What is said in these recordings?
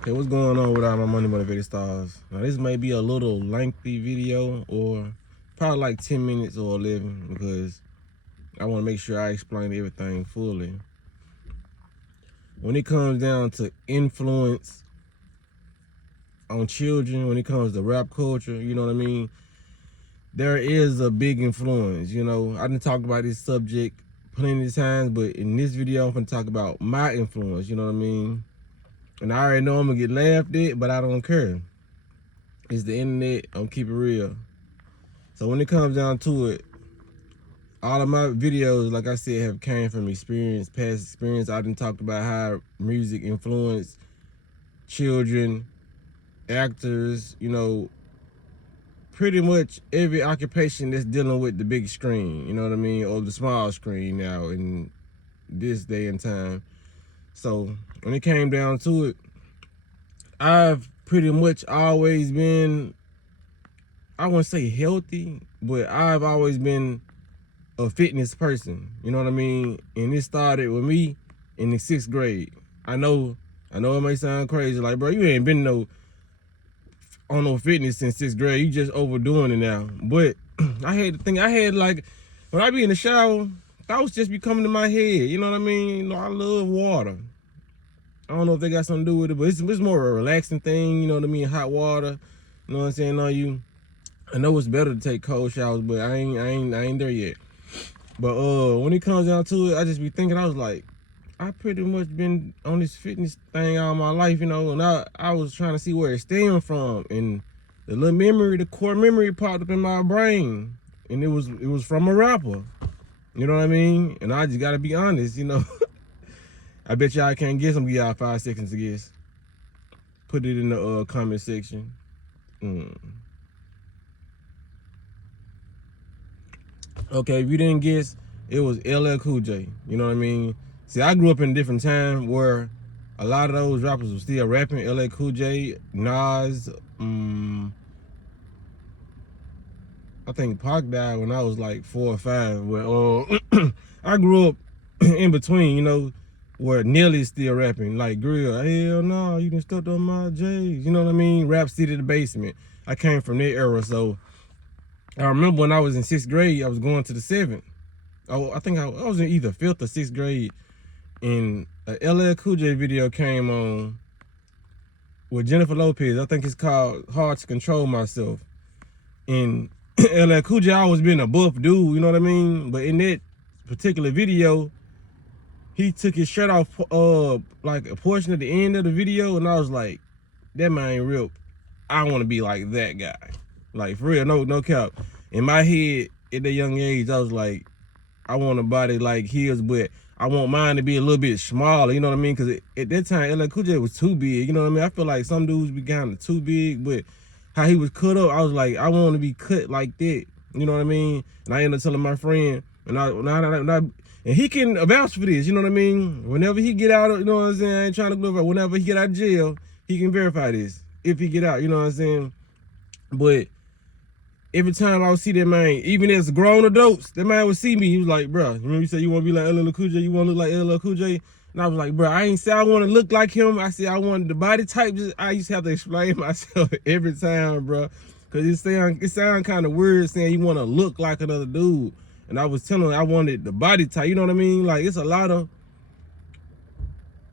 Okay, what's going on with all my money motivated stars? Now this may be a little lengthy video, or probably like 10 minutes or 11, because I want to make sure I explain everything fully. When it comes down to influence on children, when it comes to rap culture, you know what I mean? There is a big influence, you know. I done talked about this subject plenty of times, but in this video I'm gonna talk about my influence, you know what I mean? And I already know I'm gonna get laughed at, but I don't care. It's the internet, I'm keep it real. So when it comes down to it, all of my videos, like I said, have came from experience, past experience. I done talked about how music influenced children, actors, you know, pretty much every occupation that's dealing with the big screen, you know what I mean, or the small screen now in this day and time. So when it came down to it, I've pretty much always been, I wouldn't say healthy, but I've always been a fitness person, you know what I mean? And it started with me in the 6th grade. I know it may sound crazy, like, bro, you ain't been on no fitness since 6th grade. You just overdoing it now. But I had to think, like, when I be in the shower, thoughts just be coming to my head, you know what I mean? You know, I love water. I don't know if they got something to do with it, but it's more a relaxing thing, you know what I mean? Hot water, you know what I'm saying? I know it's better to take cold showers, but I ain't there yet. But when it comes down to it, I just be thinking, I was like, I pretty much been on this fitness thing all my life, you know, and I was trying to see where it stemmed from, and the core memory popped up in my brain, and it was from a rapper, you know what I mean? And I just gotta be honest, you know. I bet y'all can't guess. I'm gonna give y'all 5 seconds to guess. Put it in the comment section. Okay, if you didn't guess, it was LL Cool J. You know what I mean? See, I grew up in a different time where a lot of those rappers were still rapping. LL Cool J, Nas, I think Pac died when I was like 4 or 5. But I grew up in between, you know, where Nelly's still rapping, like Grill. Hell no, you done stepped on my J's. You know what I mean? Rap City the Basement. I came from that era, so I remember when I was in 6th grade, I was going to the 7th. I think I was in either 5th or 6th grade, and a LL Cool J video came on with Jennifer Lopez. I think it's called Hard to Control Myself. And LL Cool J always been a buff dude, you know what I mean? But in that particular video, he took his shirt off like a portion at the end of the video, and I was like, that man ain't real. I want to be like that guy. Like, for real, no cap. In my head, at that young age, I was like, I want a body like his, but I want mine to be a little bit smaller, you know what I mean? Because at that time, LL Cool J was too big, you know what I mean? I feel like some dudes be kind of too big, but how he was cut up, I was like, I want to be cut like that, you know what I mean? And I ended up telling my friend, and he can vouch for this, you know what I mean? Whenever he get out, you know what I'm saying? I ain't trying to glorify. Whenever he get out of jail, he can verify this, if he get out, you know what I'm saying? But every time I would see that man, even as grown adults, that man would see me. He was like, bro, remember you said you want to be like LL Cool J? You want to look like LL Cool J? And I was like, bro, I ain't say I want to look like him. I said I wanted the body type. I used to have to explain myself every time, bro. Because it sound kind of weird saying you want to look like another dude. And I was telling him I wanted the body type. You know what I mean? Like, it's a lot of...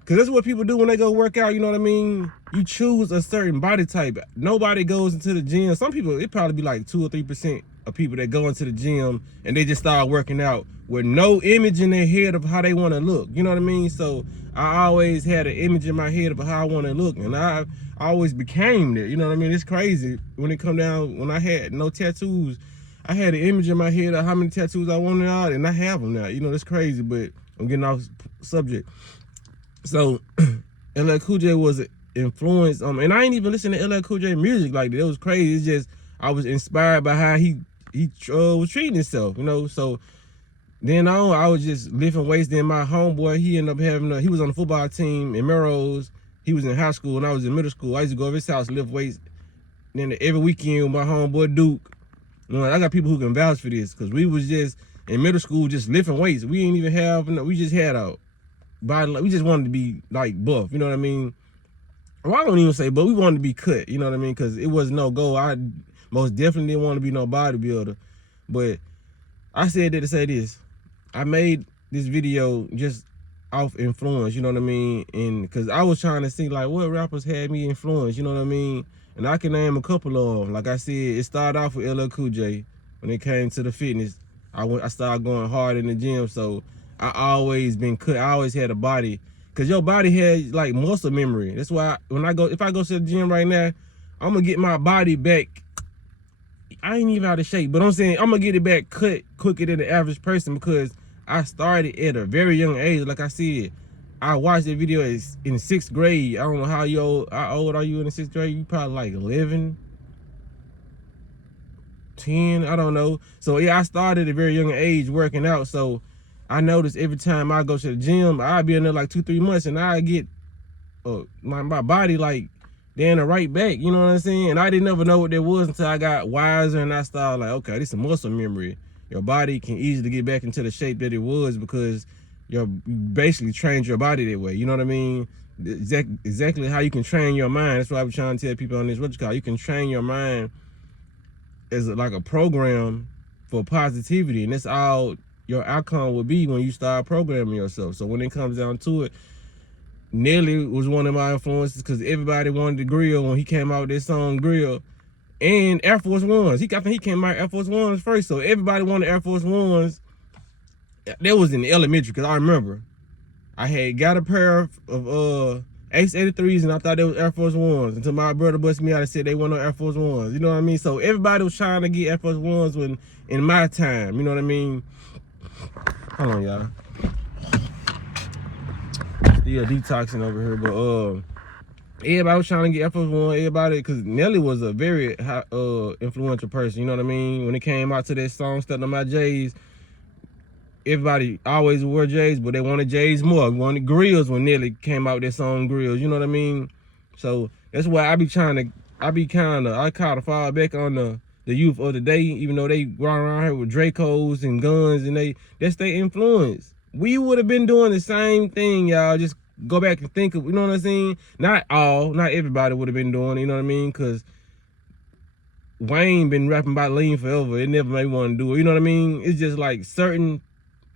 Because that's what people do when they go work out, you know what I mean? You choose a certain body type. Nobody goes into the gym. Some people, it probably be like 2 or 3% of people that go into the gym and they just start working out with no image in their head of how they want to look. You know what I mean? So I always had an image in my head of how I want to look. And I always became that. You know what I mean? It's crazy. When it come down, when I had no tattoos, I had an image in my head of how many tattoos I wanted out, and I have them now. You know, that's crazy, but I'm getting off subject. So LL Cool J was influenced, and I ain't even listen to LL Cool J music like that. It was crazy. It's just I was inspired by how he was treating himself, you know. So then on, I was just lifting weights. Then my homeboy, he ended up having he was on the football team in Melrose. He was in high school and I was in middle school. I used to go over his house, lift weights. Then every weekend with my homeboy Duke, you know, I got people who can vouch for this, because we was just in middle school just lifting weights. We ain't even have, we just had a body, we just wanted to be like buff, you know what I mean? well, I don't even say, but we wanted to be cut, you know what I mean? Because it was no goal. I most definitely didn't want to be no bodybuilder. But I said that to say this. I made this video just off influence, you know what I mean? And because I was trying to see like what rappers had me influenced, you know what I mean? And I can name a couple of them. Like I said, it started off with LL Cool J. When it came to the fitness, I started going hard in the gym. So I always been cut. I always had a body. Cause your body has like muscle memory. That's why if I go to the gym right now, I'm gonna get my body back. I ain't even out of shape, but I'm saying I'm gonna get it back cut quicker than the average person because I started at a very young age. Like I said, I watched the video in 6th grade. I don't know how old are you in the 6th grade? You probably like 11, 10, I don't know. So yeah, I started at a very young age working out. So I noticed every time I go to the gym, I'd be in there like 2-3 months and I get my body like then right back, you know what I'm saying? And I didn't ever know what that was until I got wiser and I started like, okay, this is muscle memory. Your body can easily get back into the shape that it was because you basically trained your body that way. You know what I mean? Exactly how you can train your mind. That's what I was trying to tell people on this, what you call, you can train your mind as like a program for positivity. And that's all your outcome will be when you start programming yourself. So when it comes down to it, Nelly was one of my influences because everybody wanted to grill when he came out with this song Grill. And Air Force Ones. I think he came out Air Force Ones first. So everybody wanted Air Force Ones. That was in elementary because I remember I had got a pair of Ace 83s and I thought they was Air Force Ones until my brother busted me out and said they weren't no Air Force Ones. You know what I mean? So everybody was trying to get Air Force Ones when in my time. You know what I mean? Hold on, y'all. Still detoxing over here, but everybody was trying to get Air Force One. Everybody, because Nelly was a very high, influential person. You know what I mean? When it came out to that song, Stepping on My J's, everybody always wore J's, but they wanted J's more. Wanted grills when Nelly came out with that song Grills. You know what I mean? So that's why I kind of fall back on the youth of the day, even though they run around here with Dracos and guns and that's their influence. We would have been doing the same thing, y'all. Just go back and think of, you know what I'm saying? Not everybody would have been doing it, you know what I mean? Because Wayne been rapping about lean forever. It never made me want to do it, you know what I mean? It's just like certain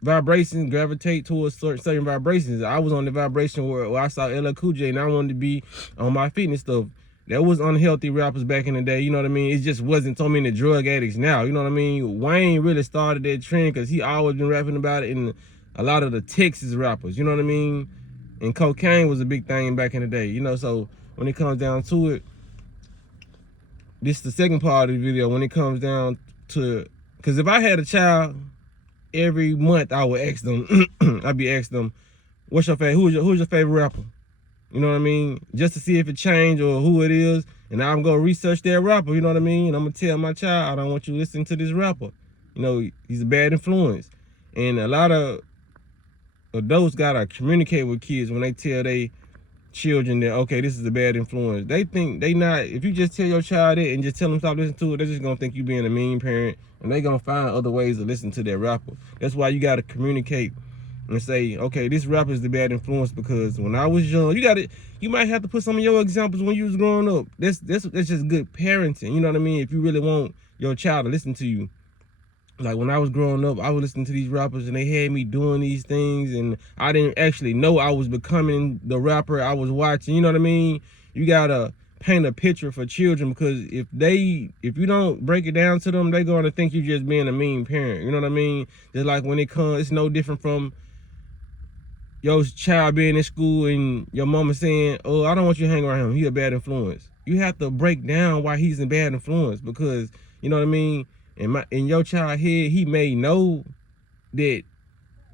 vibrations gravitate towards certain vibrations. I was on the vibration where I saw LL Cool J and I wanted to be on my fitness stuff. There was unhealthy rappers back in the day, you know what I mean? It just wasn't so many drug addicts now, you know what I mean? Wayne really started that trend because he always been rapping about it in a lot of the Texas rappers, you know what I mean? And cocaine was a big thing back in the day, you know? So when it comes down to it, this is the second part of the video. When it comes down to, because if I had a child, every month I would ask them, I'd be asking them, what's your favorite, who's your favorite rapper? You know what I mean? Just to see if it changed or who it is. And I'm going to research that rapper, you know what I mean? And I'm going to tell my child, I don't want you listening to this rapper. You know, he's a bad influence. And a lot of adults got to communicate with kids when they tell their children that, okay, this is a bad influence. They think they not, if you just tell your child that and just tell them stop listening to it, they're just going to think you being a mean parent. And they're going to find other ways to listen to that rapper. That's why you got to communicate and say, okay, this rapper is the bad influence because when I was young, you might have to put some of your examples when you was growing up. That's just good parenting. You know what I mean? If you really want your child to listen to you. Like when I was growing up, I was listening to these rappers and they had me doing these things and I didn't actually know I was becoming the rapper I was watching. You know what I mean? You gotta paint a picture for children because if you don't break it down to them, they're gonna think you just being a mean parent. You know what I mean? Just like when it comes, it's no different from your child being in school and your mama saying, oh, I don't want you to hang around him, he a bad influence. You have to break down why he's a bad influence because, you know what I mean? In your child head, he may know that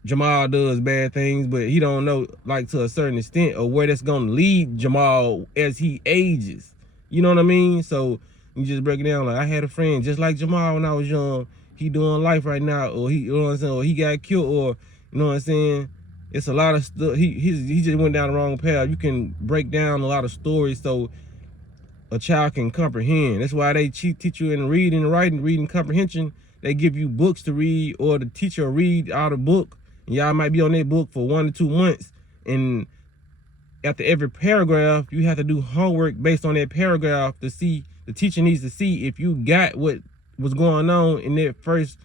Jamal does bad things, but he don't know, like, to a certain extent or where that's gonna lead Jamal as he ages. You know what I mean? So you just break it down. Like, I had a friend just like Jamal when I was young. He doing life right now, or you know what I'm saying, or he got killed, or you know what I'm saying. It's a lot of stuff. He just went down the wrong path. You can break down a lot of stories so a child can comprehend. That's why they teach you in reading and writing, reading comprehension. They give you books to read, or the teacher will read out a book. And y'all might be on that book for 1 to 2 months. And after every paragraph, you have to do homework based on that paragraph to see, the teacher needs to see if you got what was going on in that first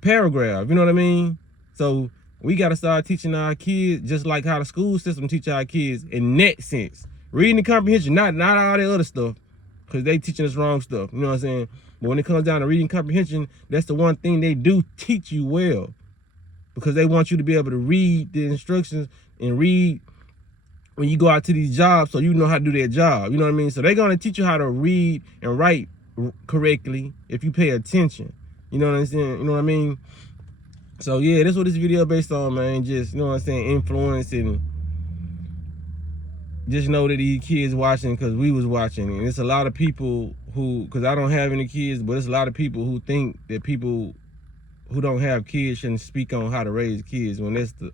paragraph. You know what I mean? So we got to start teaching our kids just like how the school system teach our kids in that sense. Reading and comprehension, not all that other stuff, because they teaching us wrong stuff. You know what I'm saying? But when it comes down to reading comprehension, that's the one thing they do teach you well, because they want you to be able to read the instructions and read when you go out to these jobs, so you know how to do their job. You know what I mean? So they're going to teach you how to read and write correctly if you pay attention. You know what I'm saying? You know what I mean? So yeah, that's what this video based on, man. Just, you know what I'm saying, influence, and just know that these kids watching, because we was watching. And it's a lot of people who, because I don't have any kids, but it's a lot of people who think that people who don't have kids shouldn't speak on how to raise kids, when that's the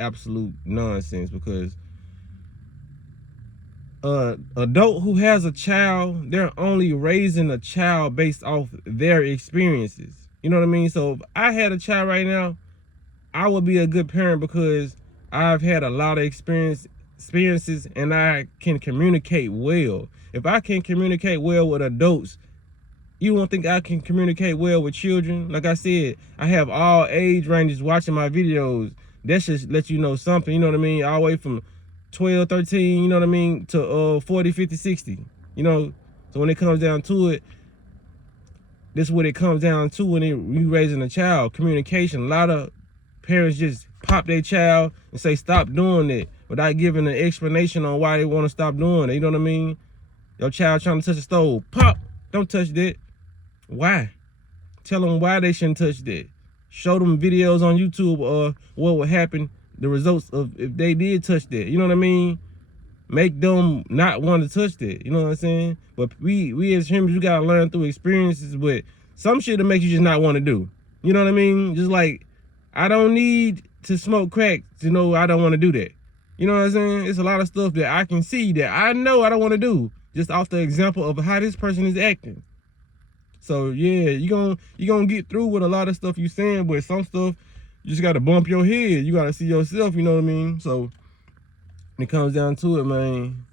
absolute nonsense. Because adult who has a child, they're only raising a child based off their experiences. You know what I mean? So if I had a child right now, I would be a good parent because I've had a lot of experiences and I can communicate well. If I can communicate well with adults, you won't think I can communicate well with children. Like I said, I have all age ranges watching my videos. That should let you know something, you know what I mean? All the way from 12, 13, you know what I mean, to 40, 50, 60, you know? So when it comes down to it, this is what it comes down to when you raising a child, communication. A lot of parents just pop their child and say, stop doing it, without giving an explanation on why they want to stop doing it, you know what I mean? Your child trying to touch the stove, pop, don't touch that. Why? Tell them why they shouldn't touch that. Show them videos on YouTube or what would happen, the results of if they did touch that. You know what I mean? Make them not want to touch that. You know what I'm saying? But we as humans, you gotta learn through experiences with some shit that makes you just not want to do. You know what I mean? Just like, I don't need to smoke crack to know I don't want to do that. You know what I'm saying? It's a lot of stuff that I can see that I know I don't want to do, just off the example of how this person is acting. So yeah, you gonna get through with a lot of stuff you saying, but some stuff you just gotta bump your head. You gotta see yourself, you know what I mean? So when it comes down to it, man,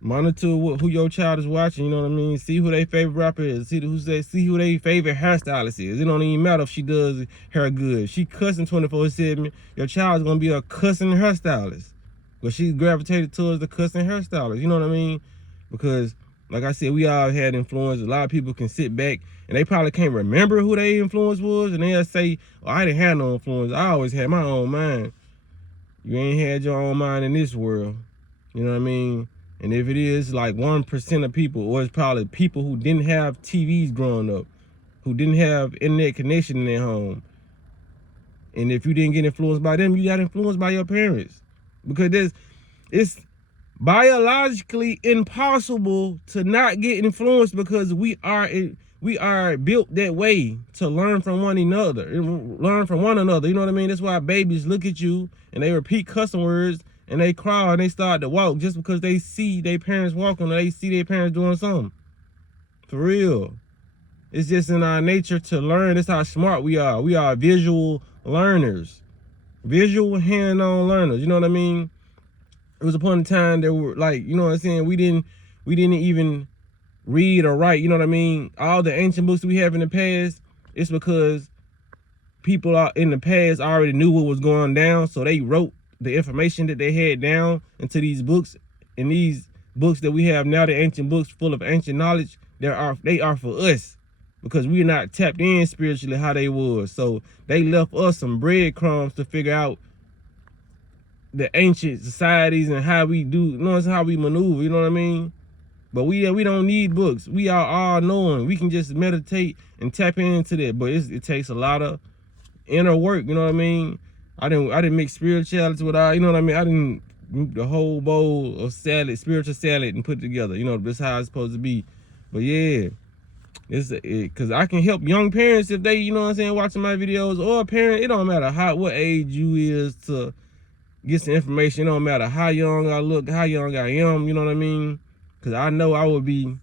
monitor who your child is watching, you know what I mean? See who their favorite rapper is, see who their favorite hairstylist is. It don't even matter if she does hair good. She cussing 24/7, your child's gonna be a cussing hairstylist. But she gravitated towards the cussing hairstylist, you know what I mean? Because like I said, we all had influence. A lot of people can sit back and they probably can't remember who their influence was, and they'll say, oh, I didn't have no influence. I always had my own mind. You ain't had your own mind in this world. You know what I mean? And if it is like 1% of people, or it's probably people who didn't have TVs growing up, who didn't have internet connection in their home. And if you didn't get influenced by them, you got influenced by your parents. Because it's biologically impossible to not get influenced, because we are built that way, to learn from one another. You know what I mean? That's why babies look at you and they repeat cussing words and they cry and they start to walk, just because they see their parents walking or they see their parents doing something. For real. It's just in our nature to learn. That's how smart we are. We are visual learners. Visual hand-on learners. You know what I mean? It was a point in time that were like, you know what I'm saying, we didn't even read or write, you know what I mean? All the ancient books we have in the past, it's because people in the past already knew what was going down, so they wrote the information that they had down into these books. And these books that we have now, the ancient books full of ancient knowledge, they are for us, because we're not tapped in spiritually how they was. So they left us some breadcrumbs to figure out the ancient societies and how we do, you know, how we maneuver, you know what I mean? But we don't need books. We are all knowing. We can just meditate and tap into that. But it takes a lot of inner work, you know what I mean? I didn't mix spirituality with you know what I mean? I didn't group the whole bowl of salad, spiritual salad, and put it together. You know, that's how it's supposed to be. But yeah, because I can help young parents if they, you know what I'm saying, watching my videos, or a parent. It don't matter what age you is to get some information. It don't matter how young I look, how young I am, you know what I mean? Because I know I would be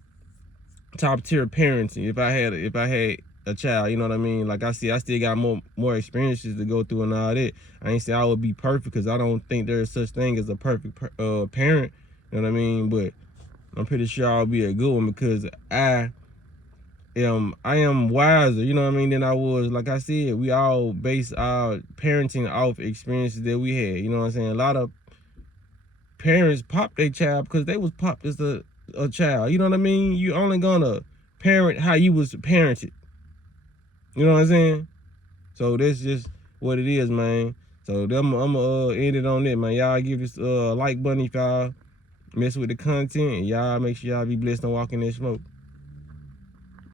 top tier parenting if I had a child, you know what I mean? Like I still got more experiences to go through and all that. I ain't say I would be perfect because I don't think there's such thing as a perfect parent, you know what I mean? But I'm pretty sure I'll be a good one because I am wiser, you know what I mean, than I was. Like I said, we all base our parenting off experiences that we had, you know what I'm saying? A lot of parents pop their child because they was popped as a child, you know what I mean? You only gonna parent how you was parented, you know what I'm saying? So that's just what it is, man. So I'm gonna end it on that, man. Y'all give this like button if y'all mess with the content, and y'all make sure y'all be blessed and walk in that smoke.